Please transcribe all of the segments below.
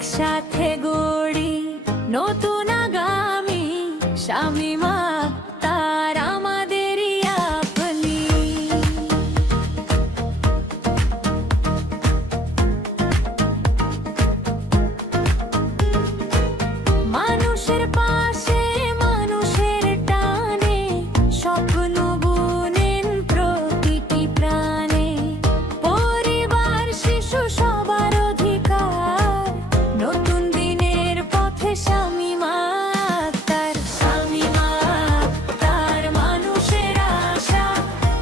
একসাথে গড়ি নতুন আগামী, শামীমা আক্তার আমাদেরই আপনি। মানুষের পাশে মানুষের টানে স্বপ্ন বুনেন প্রতিটি প্রাণে। পরিবার শিশু সবার অধিকার, নতুন দিনের পথে শামীমা আক্তার। শামীমা আক্তার মানুষের আশা,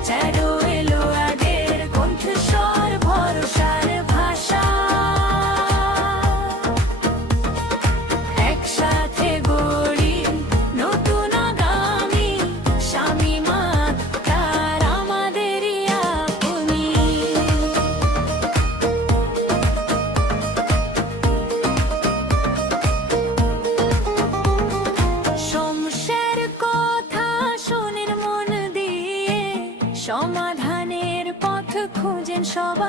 যেন এলো আগের কণ্ঠস্বর ভরসার ভাষা। একসাথে গড়ি নতুন আগামী, শামীমা আক্তার আমাদেরই আপনি। সমস্যার কথা শোনেন মন দিয়ে, সমাধানের পথ খুঁজেন সবাই।